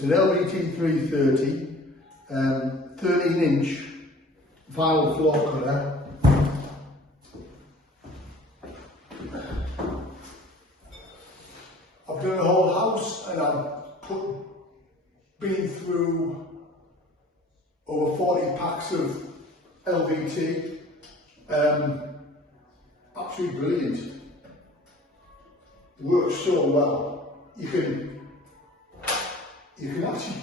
An LVT 330, 13-inch vinyl floor cover. I've done the whole house and I've been through over 40 packs of LVT. Absolutely brilliant. It works so well. You can actually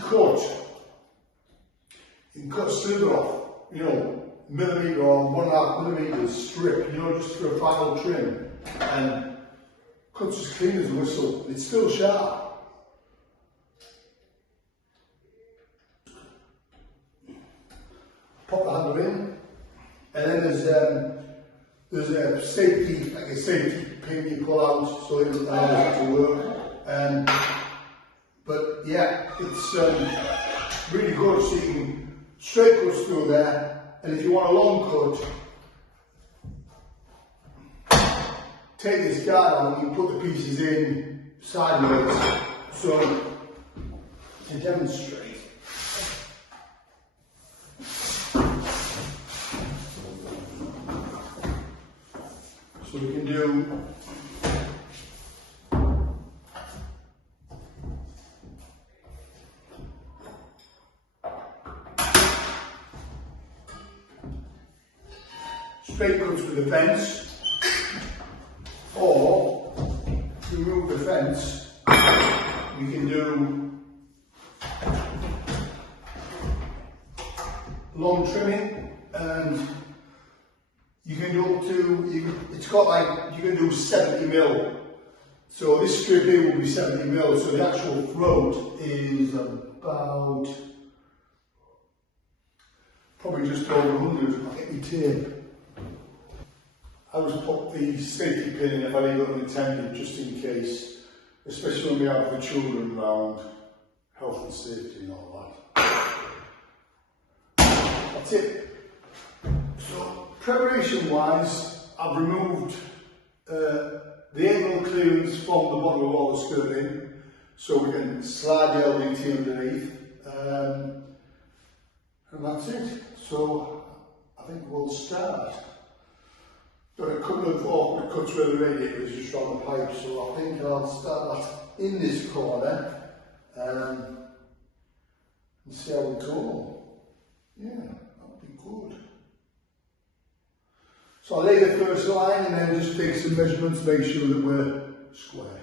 cut silver off, you know, millimetre or 1.5 millimetres strip, you know, just for a final trim, and cuts as clean as a whistle. It's still sharp. Pop the handle in, and then there's a safety, like a safety pin you pull out so it doesn't allow it to work. But yeah, it's really good, so you can straight cuts through there, and if you want a long cut, take this guard on and put the pieces in sideways. So to demonstrate. So we can do straight cuts with the fence, or to remove the fence, we can do long trimming, and you can do up to, it's got like, you can do 70mm. So this strip here will be 70mm, so the actual throat is about, probably just over 100. I'll get my tape. I always put the safety pin in if I leave it unattended, just in case, especially when we have the children around, health and safety and all that. That's it. So, preparation wise, I've removed the angle clearance from the bottom of all the skirting, so we can slide the LVT underneath, and that's it. So, I think we'll start. Got a couple of awkward cuts where the radiator is just on the pipe, so I think I'll start that in this corner and see how we go. Yeah, that'll be good. So I'll lay the first line and then just take some measurements, make sure that we're square.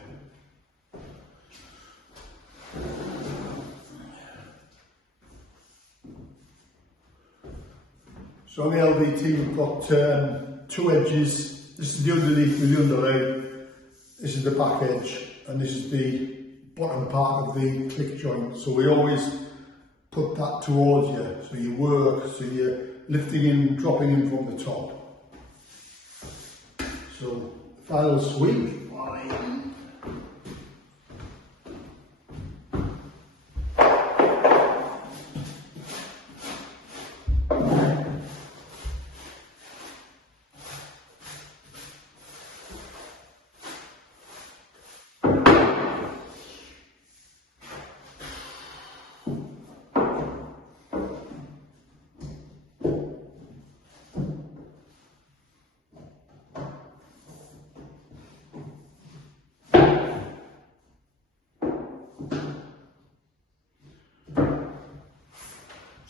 So on the LVT we've got 2 edges. This is the underneath with the underlay, this is the back edge, and this is the bottom part of the click joint. So we always put that towards you, so you work, so you're lifting in, dropping in from the top. So final sweep. 1.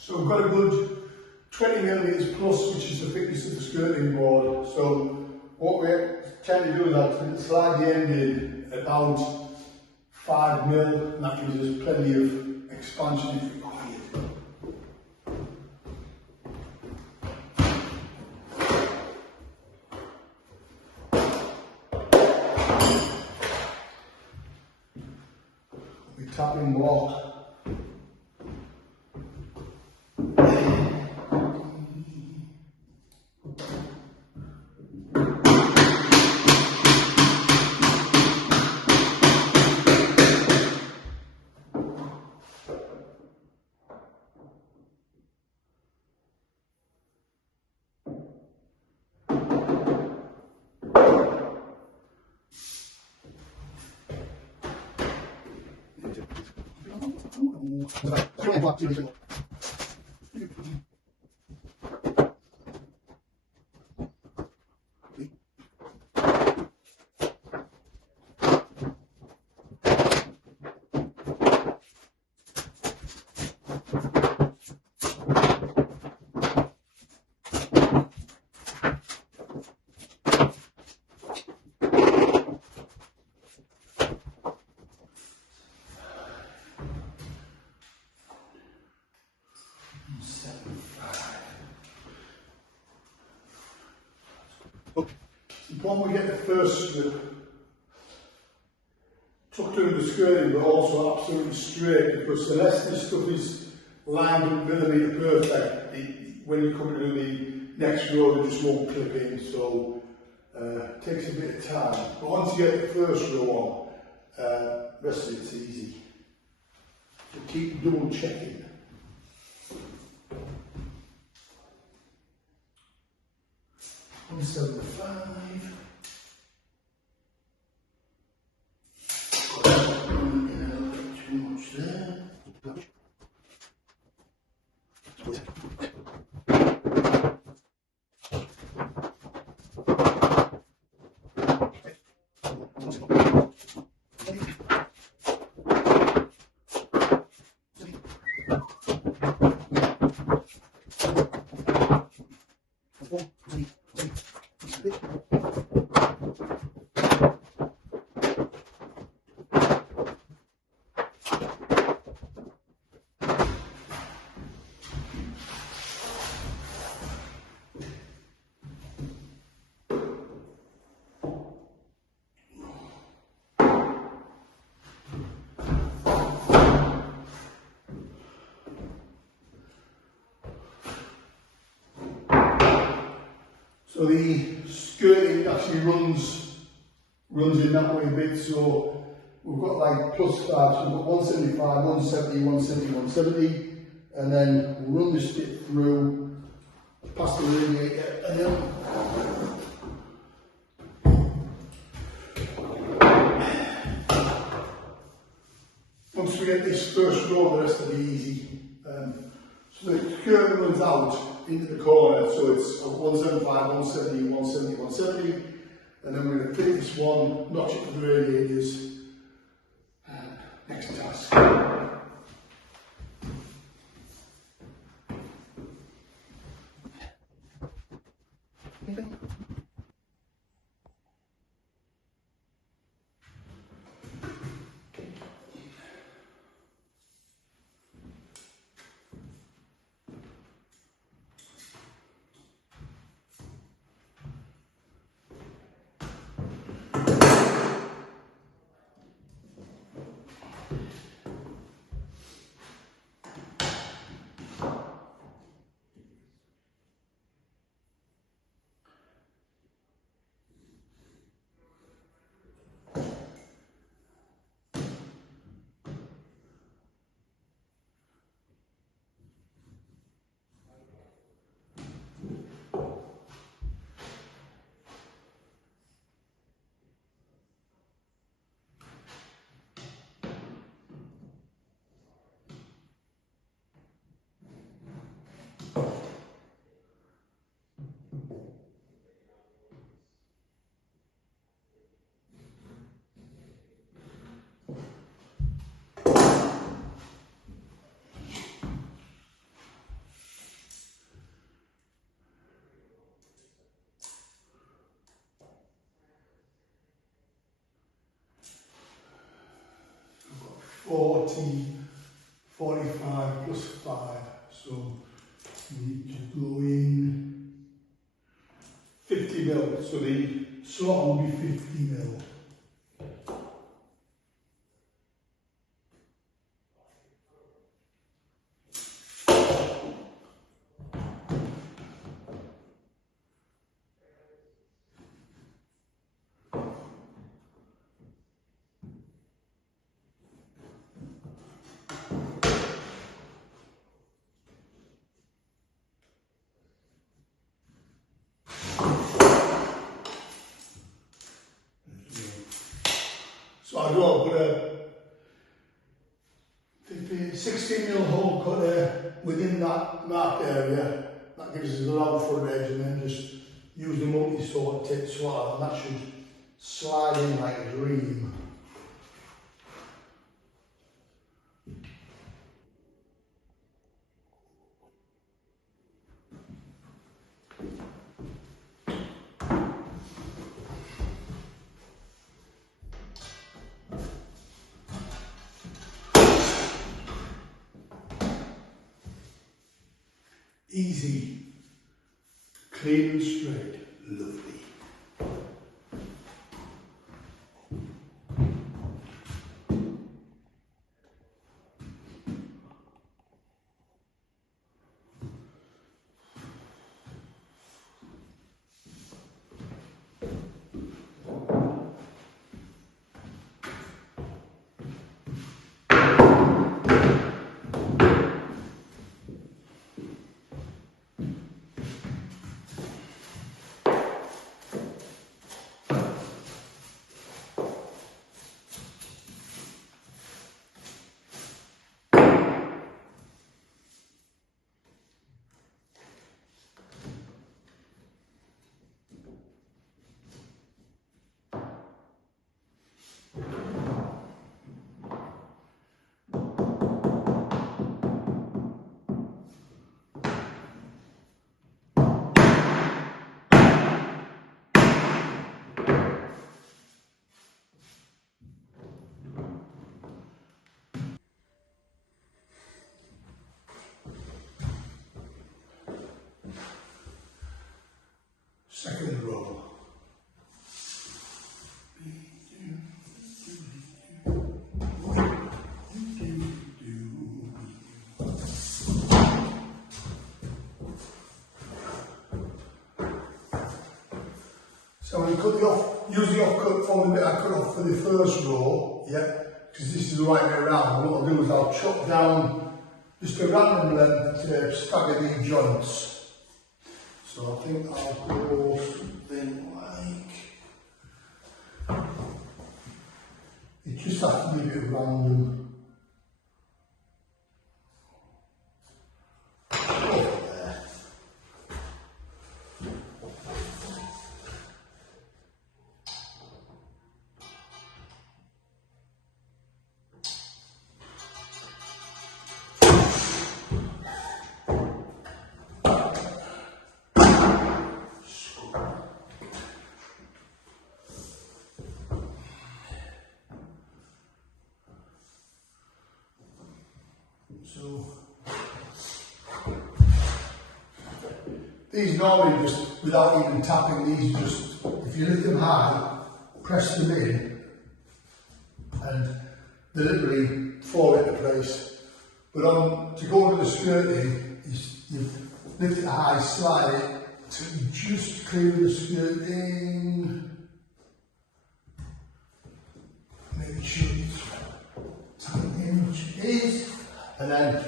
So we've got a good 20mm plus, which is the thickness of the skirting board. So what we're trying to do is that slide the end in about 5mm, and that gives us plenty of expansion if required. We tap in block. When we get the first strip tucked under the skirting, but also absolutely straight, because unless this stuff is lined up millimetre perfect, when you come to the next row, it just won't clip in. So it takes a bit of time. But once you get the first row on, the rest of it's easy. So keep double checking. $175. Too much there. So the skirting actually runs in that way a bit, so we've got like plus 5, so we've got 175, 170, 170, 170, and then we'll run this bit through, past the radiator, and then once we get this first row, the rest will be easy. So the skirting runs out into the corner, so it's 175, 170, 170, 170, and then we're going to fit this one, notch it for the radiators. Next task. $40, 45 plus 5, so we need to go in 50 mil, so the slot will be 50 mil. So I go, I'm going to take 16mm hole cutter within that marked area. That gives us a round front edge, and then just use the multi-sort tip swab, and that should slide in like a dream. Easy, clean and straight, lovely. Second row. So when you cut the off, use the offcut from the bit I cut off for the first row, yeah, because this is the right way around. What I'll do is I'll chop down just a random length to stagger the joints. So I think I'll go something like, it just has to be a bit random. So these normally just, without even tapping these, just, if you lift them high, press them in, and they literally fall into place. But to go under the skirting, you lift it high, slide it, so you just clear the skirting. Make sure it's tight in, which it is. And then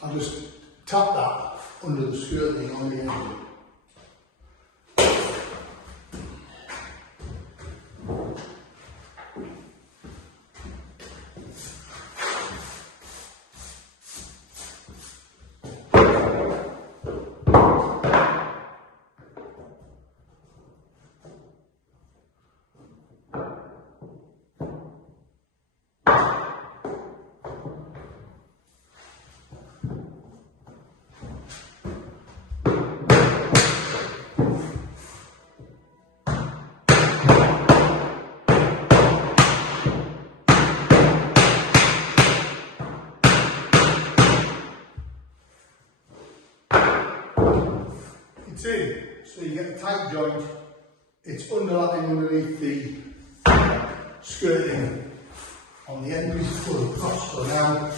I'll just tap that under the skirting on the end. It's in, so you get a tight joint. It's underlapping underneath the skirting on the end piece full across. So now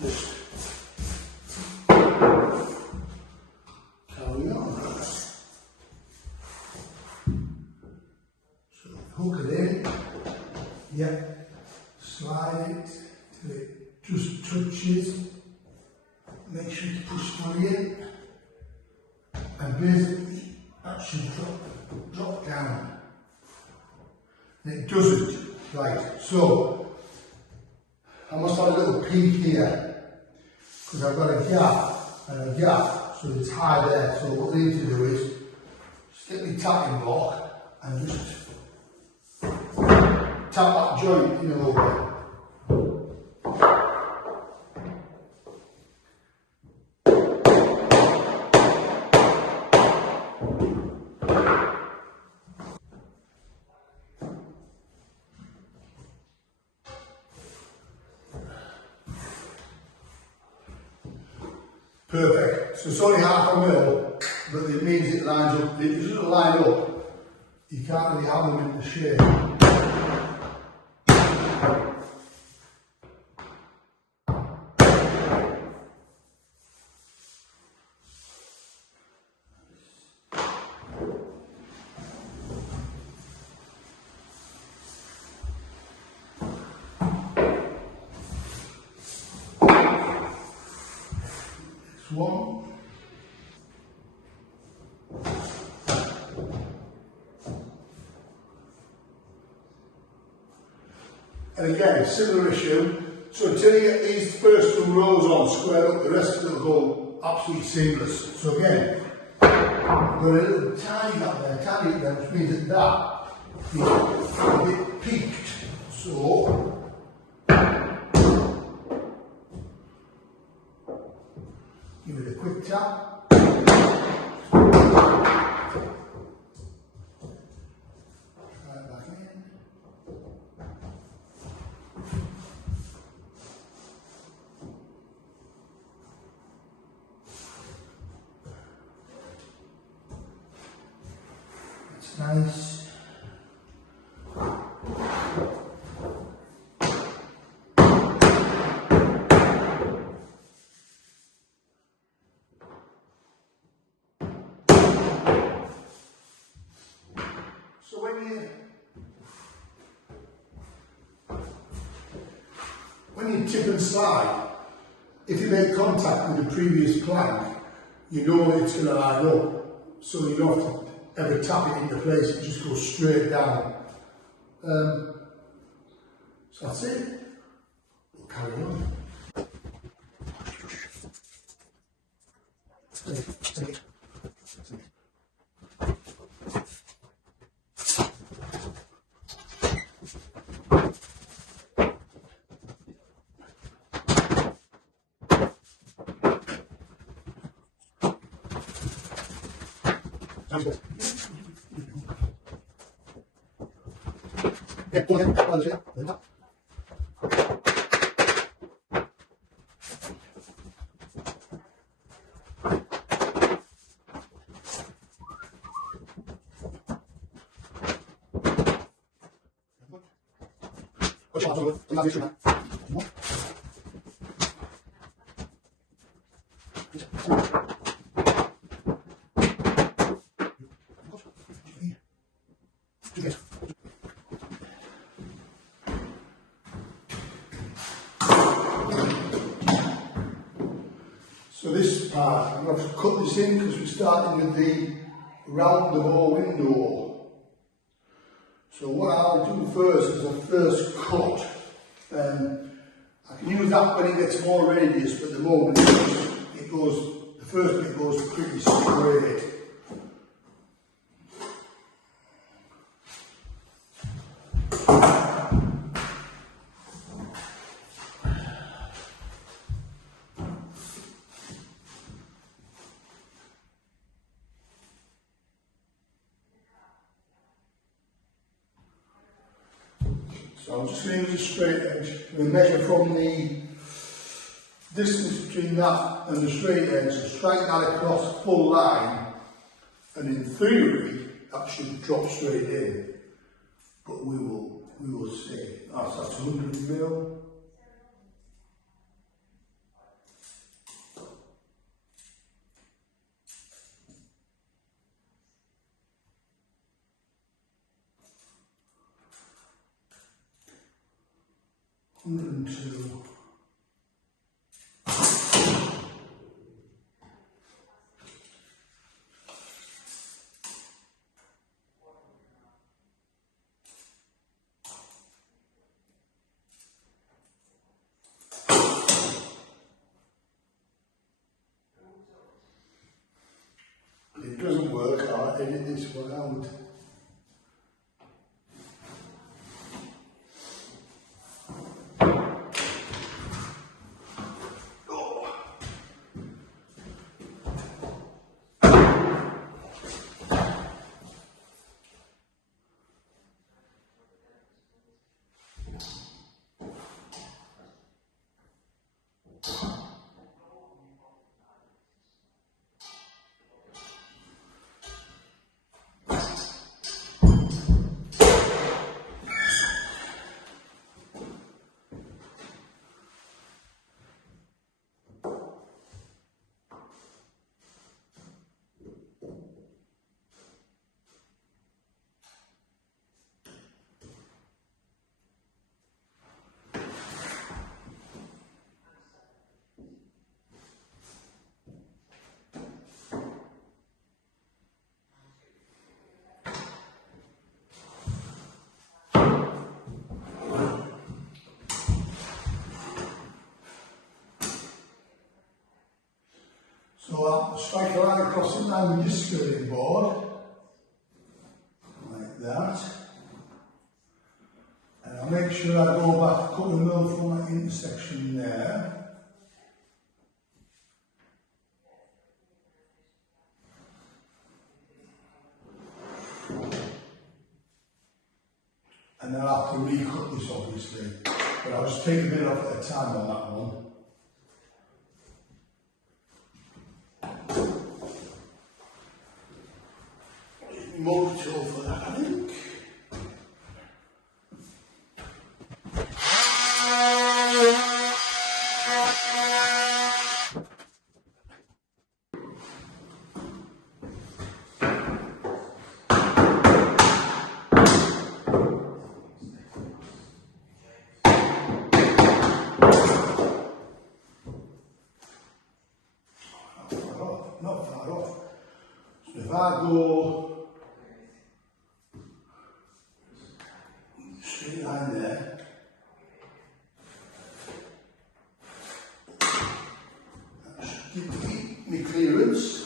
just carry on. So hook it in, yeah, slide it till it just touches. Make sure to push fully in. And basically, that should drop down. And it doesn't. Right, so I must have a little peak here because I've got a gap and a gap, so it's high there. So what we need to do is stick the tapping block and just tap that joint in a little bit. Perfect. So it's only half a mil, but it means it lines up. If it doesn't line up, you can't really have them in the shape. One. And again, similar issue. So until you get these first two rows on square up, the rest of it will go absolutely seamless. So again, I've got a little tiny gap there, tiny there, which means that is a bit peaked. So give it a quick tap. Right back in. That's nice. So when you tip and slide, if you make contact with the previous plank, you know it's going to line up. So you don't have to ever tap it into place, it just goes straight down. So that's it. We'll carry on. Sounds good. Yeah, go again. Go again. Go again. So this part, I'm going to cut this in because we're starting with the round the ball window. So what I'll do first is a first cut. I can use that when it gets more radius, but at the moment the first bit goes pretty straight. So I'm just going to use a straight edge and measure from the distance between that and the straight edge, so strike that across full line, and in theory that should drop straight in, but we will see. So that's 100 mil. And two. it doesn't work, I'll edit this one out. So I'll strike a line across it now with your skirting board, like that. And I'll make sure I go back a couple of mil from that intersection there. And then I'll have to recut this obviously, but I'll just take a bit off at a time on that one. Mold tool for that, I think. Not far off. So if I go straight line there, that should keep me clearance.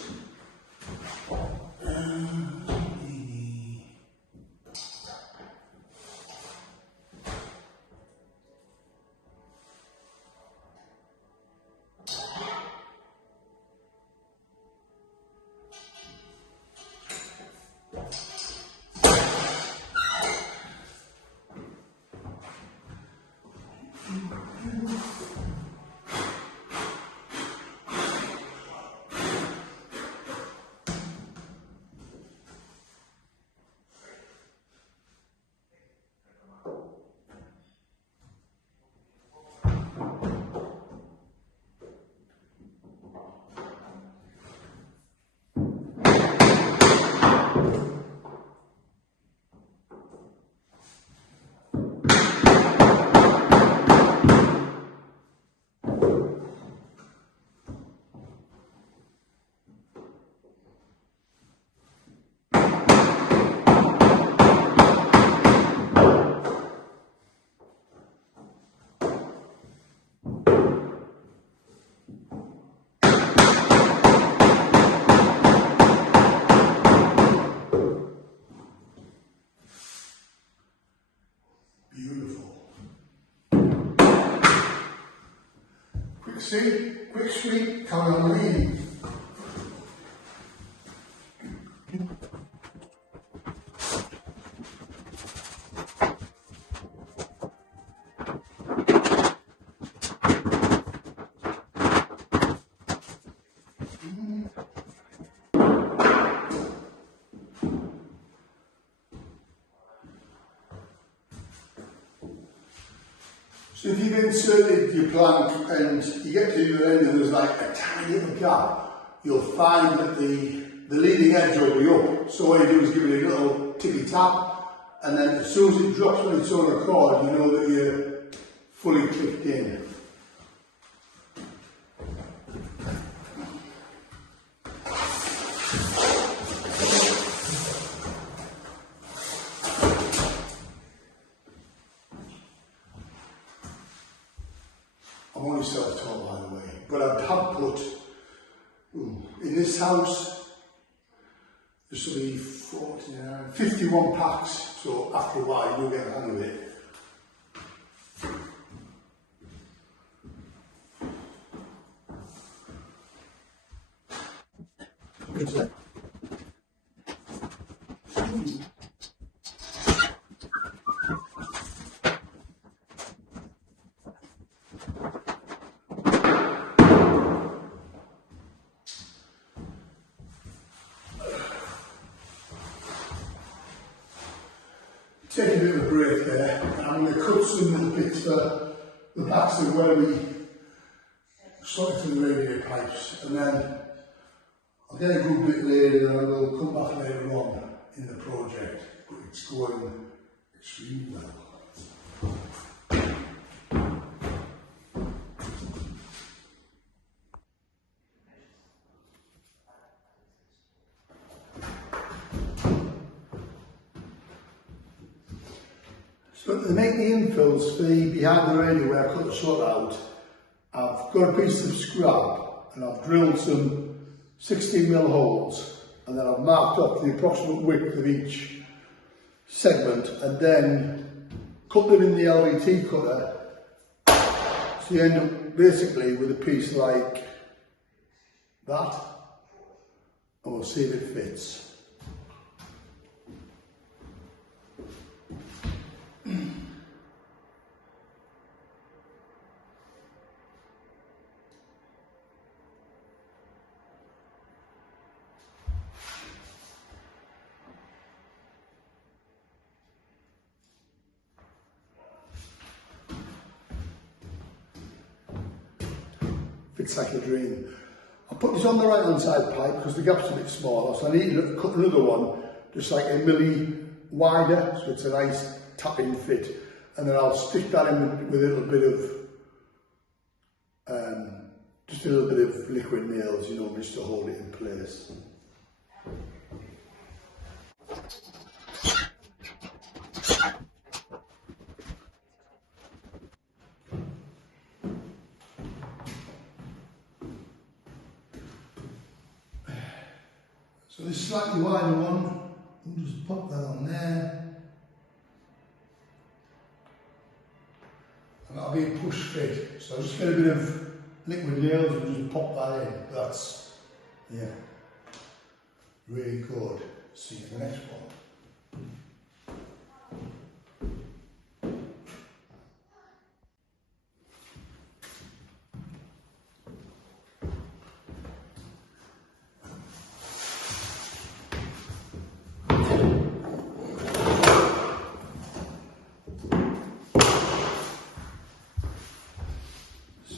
See, quick sweep, carry on lean. So if you've inserted your plank and you get to the end and there's like a tiny little gap, you'll find that the leading edge will be up. So what you do is give it a little tippy tap, and then as soon as it drops on its own accord, you know that you're fully clipped in. I'm only self-taught, by the way, but I have put, in this house, This will be 51 packs, so after a while you'll get the hang of it. Take a bit of a break there, and I'm going to cut some little bits for the backs of where we slot it in the radiator pipes, and then I'll get a good bit later and I will come back later on in the project, but it's going extremely well. So to make the infills for the behind the radio where I cut the slot out, I've got a piece of scrap and I've drilled some 16mm holes, and then I've marked up the approximate width of each segment and then cut them in the LVT cutter, so you end up basically with a piece like that, and we'll see if it fits. Fits like a dream. I put this on the right hand side pipe because the gap's a bit smaller, so I need to cut another one just like a milli wider, so it's a nice tap-in fit, and then I'll stick that in with a little bit of just a little bit of liquid nails, you know, just to hold it in place. So this slightly wider one, we'll just pop that on there. And that'll be a push fit. So I'll just get a bit of liquid nails and just pop that in. That's, yeah, really good. See you in the next one.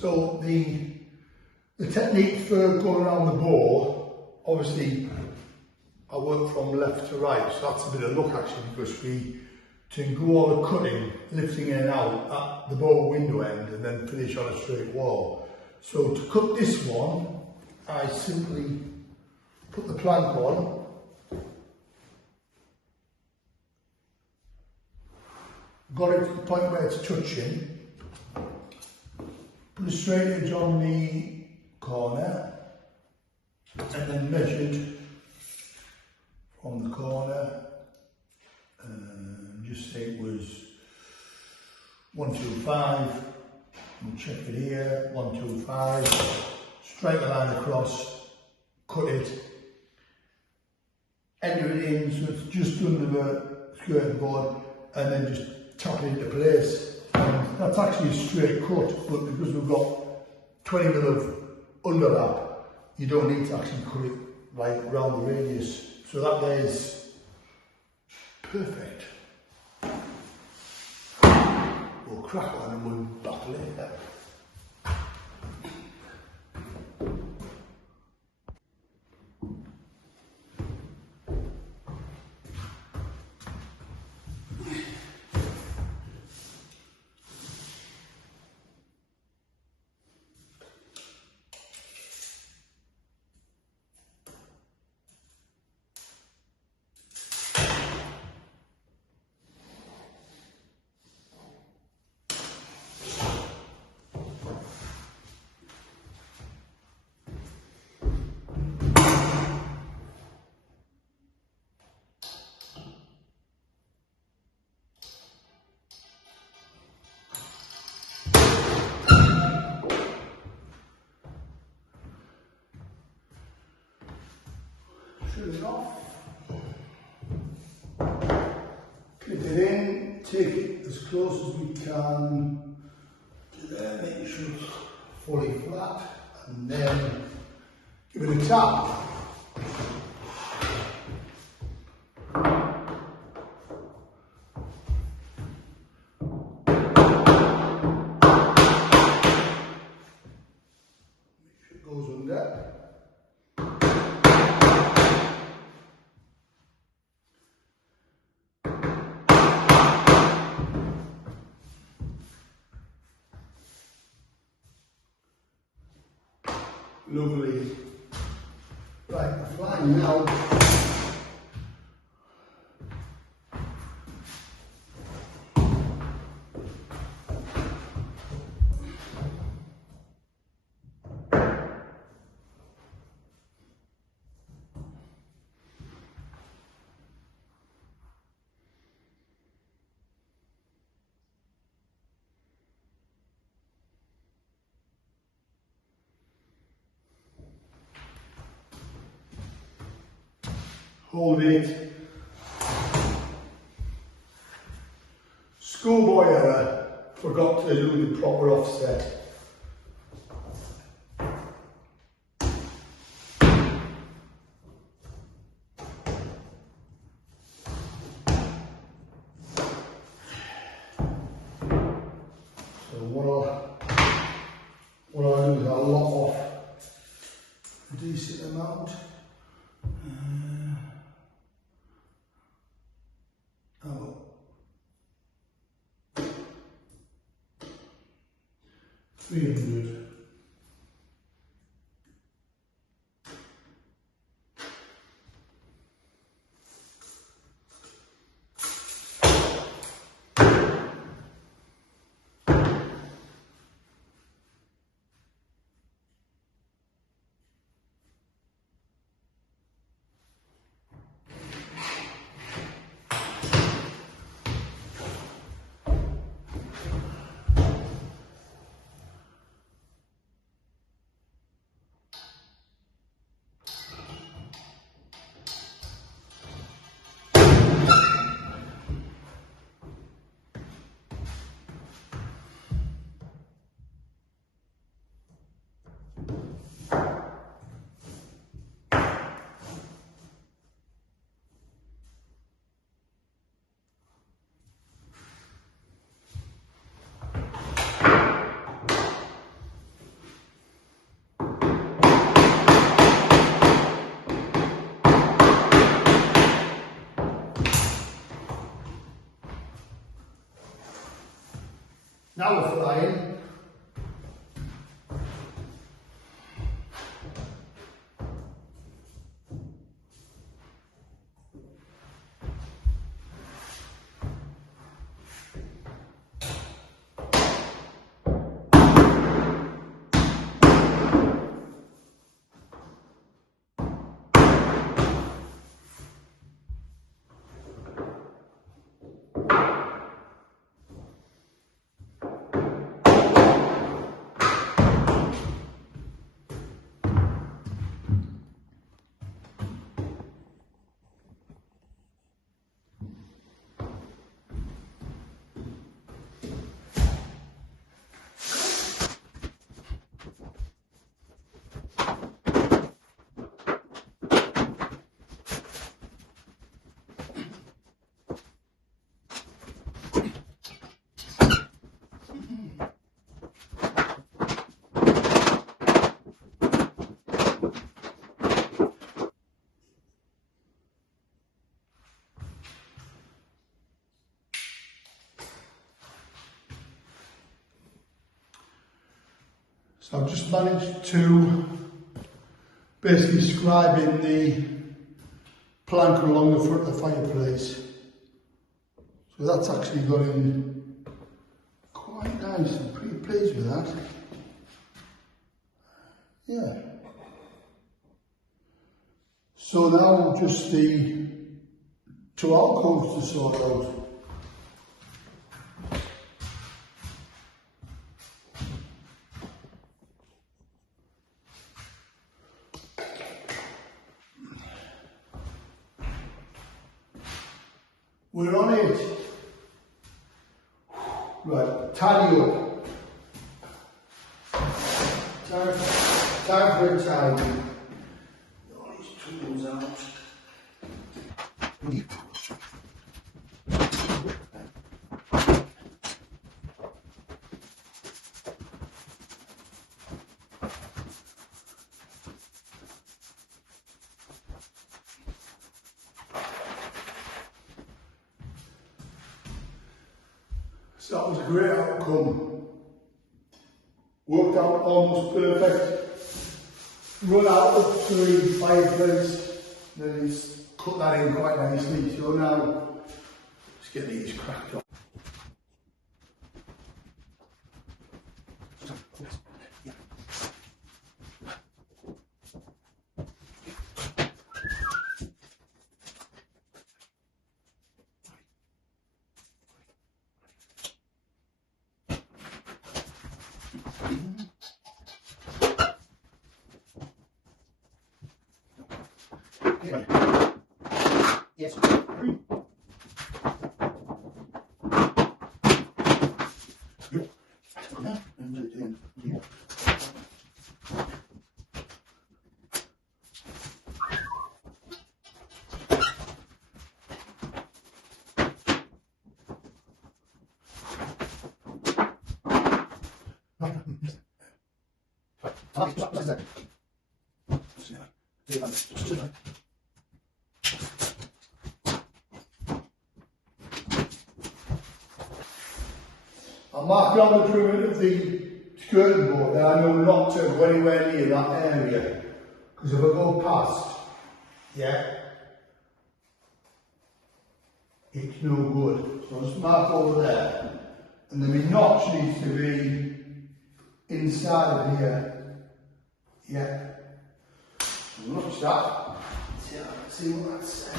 So the technique for going around the bore, obviously I work from left to right, so that's a bit of luck actually, because we can do all the cutting, lifting in and out at the bore window end and then finish on a straight wall. So to cut this one, I simply put the plank on, got it to the point where it's touching, put a straight edge on the corner, and then measured from the corner, just say it was 125, we'll check it here, 125, straight a line across, cut it, enter it in so it's just under the skirting board, and then just tap it into place. And that's actually a straight cut, but because we've got 20mm of underlap, you don't need to actually cut it right around the radius. So that there is perfect. We'll crack on and we'll back later. shut it off, clip it in, take it as close as we can to there, making sure it's fully flat, and then give it a tap. Goes under. Lovely. Right, we're flying now. Hold it. Schoolboy error, forgot to do the proper offset. So what I'll do is I'll lock off a decent amount. Oh. 300. Now we're flying. So I've just managed to basically scribe in the plank along the front of the fireplace. So that's actually gone in quite nice. I'm pretty pleased with that. Yeah. So now just the two alcoves to sort out. We're on it. Right, tidy up. Time for a tidy. All these tools out. So that was a great outcome. Worked out almost perfect. Run out up to the fireplace, then it's cut that in quite nicely. So now, let's get these cracked on. Yes. I'll mark down the perimeter of the skirting board there. I know not to go anywhere near that area, because if I go past, yeah, it's no good. So I'll just mark over there, and then my notch needs to be inside of here, yeah. Notch that. See what that says.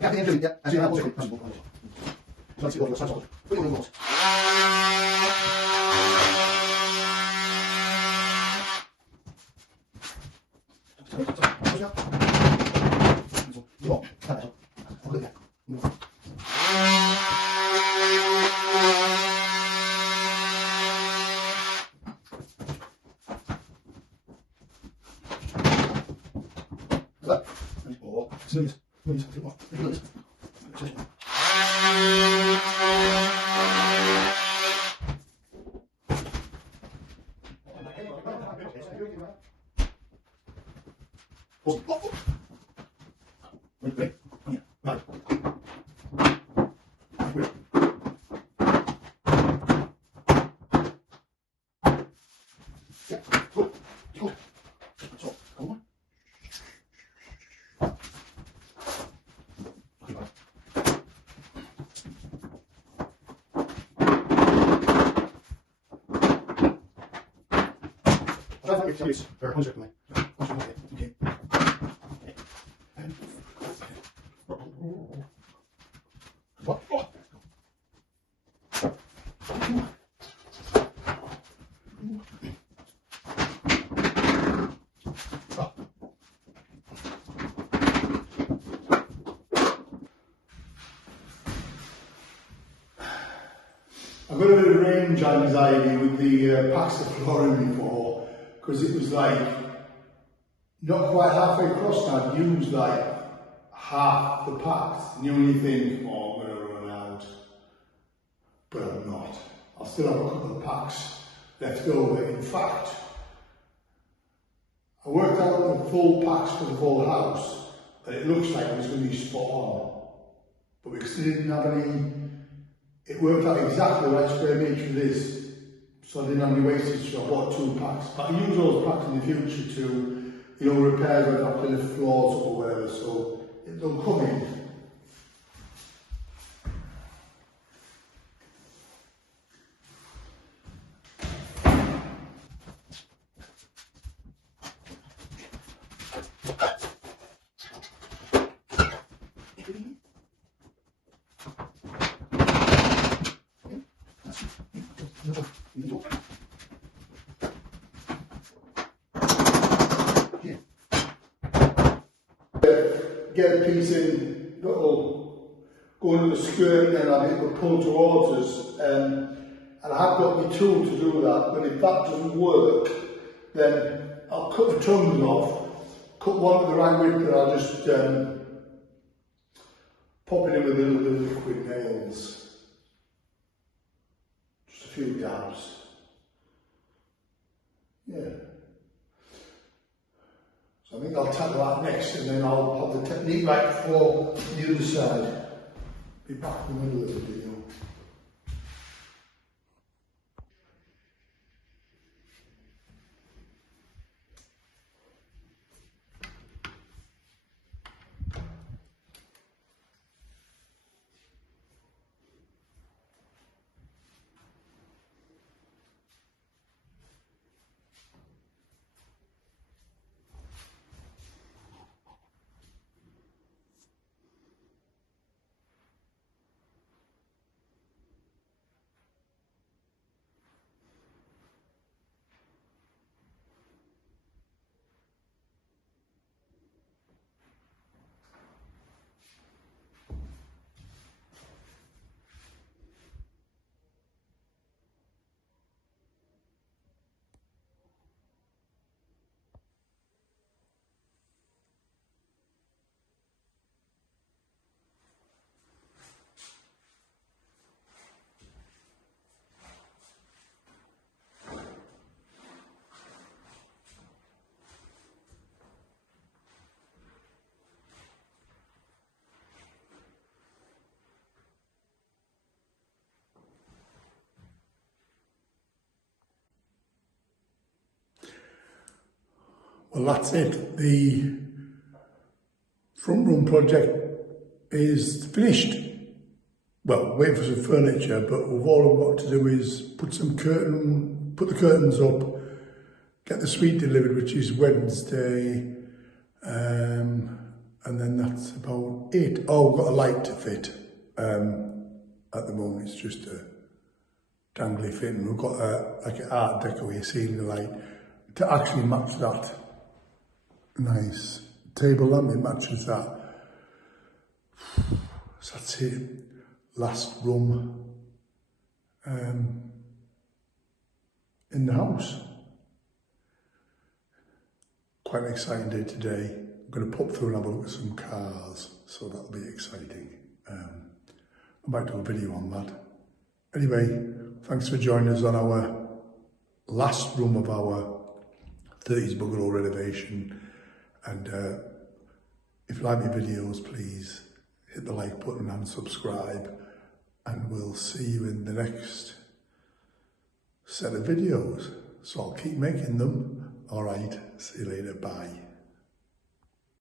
Yeah, as you have possible. Let's see what it looks like. Yes, very consequently. Okay. What? I've got a bit of range anxiety with the packs of flooring before, because it was like not quite halfway across now. I'd used like half the packs, and you only think, oh, I'm going to run out, but I'm not. I'll still have a couple of packs left over. In fact, I worked out the full packs for the full house, and it looks like it was going to be spot on, but because I didn't have any, it worked out exactly right square metre for this, so I didn't have any wastage, so I bought 2 packs. But I use those packs in the future to, you know, repair when I play the floors or whatever, so they'll come in. Get a piece in that'll go under the skirt and have it pull towards us. And I've got my tool to do that, but if that doesn't work, then I'll cut the tongues off, cut one to the right width, and I'll just pop it in with a little bit of liquid nails. Just a few dabs. Yeah. So I think I'll tackle that next, and then I'll have the technique right for the other side. Be back in the middle of the video. Well, that's it. The front room project is finished. Well, waiting for some furniture, but all we've got to do is put the curtains up, get the suite delivered, which is Wednesday, and then that's about it. Oh, we've got a light to fit. At the moment, it's just a dangly fit, and we've got like an Art Deco ceiling light to actually match that nice table lamp. It matches that. So that's it. Last room in the house. Quite an exciting day today. I'm going to pop through and have a look at some cars, so that'll be exciting. I might do a video on that. Anyway, thanks for joining us on our last room of our 30's bungalow renovation. And if you like my videos, please hit the like button and subscribe. And we'll see you in the next set of videos. So I'll keep making them. All right, see you later, bye.